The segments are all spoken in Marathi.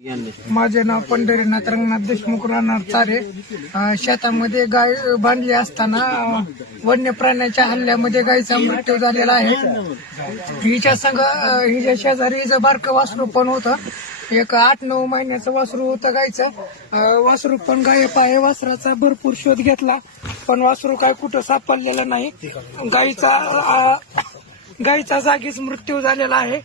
माझे नाव पंढरीनाथ रंगनाथ देशमुख राहणार चारे. शेतामध्ये गाय बांधली असताना वन्य प्राण्याच्या हल्ल्यामध्ये गायीचा मृत्यू झालेला आहे. हिच्या शेजारी हिचं बारकं वासरू पण होतं. एक 8-9 महिन्याचं वासरू होतं गायचं. वासरू पण गायब आहे. वासराचा भरपूर शोध घेतला पण वासरू काय कुठं सापडलेलं नाही. गायीचा जागीच मृत्यू झालेला आहे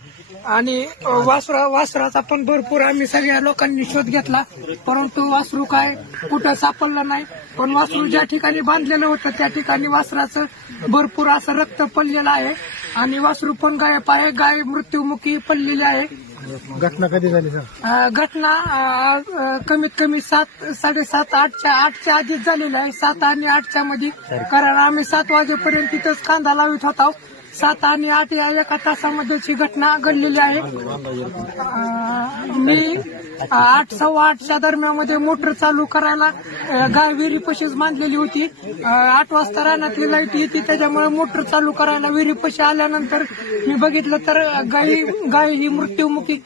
आणि वासराचा पण भरपूर आम्ही सगळ्या लोकांनी शोध घेतला परंतु वासरू काय कुठं सापडलं नाही. पण वासरू ज्या ठिकाणी बांधलेलं होतं त्या ठिकाणी वासराचं भरपूर असं रक्त पडलेलं आहे आणि वासरू पण गायब आहे. गाय मृत्यूमुखी पडलेली आहे. घटना कधी झाली सर? घटना कमीत कमी 7:30-8च्या आधीच झालेली आहे. 7 आणि 8च्या मध्ये, कारण आम्ही 7 वाजेपर्यंत तिथंच कांदा लावित होता. 7 आणि 8 या एका तासामध्येची घटना घडलेली आहे. मी 8-8:15च्या दरम्यान मोटर चालू करायला गाय विहिरीपाशीच बांधलेली होती. 8 वाजता रानातली लाईट येते त्याच्यामुळे मोटर चालू करायला विहिरीपाशी आल्यानंतर मी बघितलं तर गाय ही मृत्यूमुखी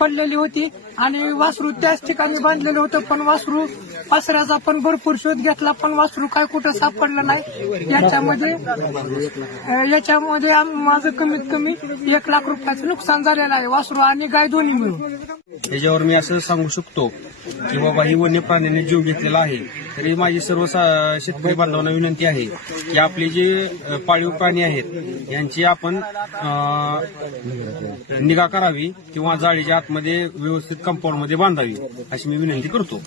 पडलेली होती आणि वासरू त्याच ठिकाणी बांधलेलं होतं. पण वासराचा पण भरपूर शोध घेतला पण वासरू काय कुठं सापडलं नाही. याच्यामध्ये माझं कमीत कमी 1 लाख रुपयाचं नुकसान झालेलं आहे, वासरू आणि गाय दोन्ही मिळून. याच्यावर मी असं सांगू शकतो की बाबा ही वन्य प्राण्याने जीव घेतलेला आहे. तरी माझी सर्व शेतकरी बांधवांना विनंती आहे की आपले जे पाळीव प्राणी आहेत यांची आपण निगा करावी किंवा जाळीच्या आतमध्ये व्यवस्थित कंपाऊंडमध्ये बांधावी अशी मी विनंती करतो.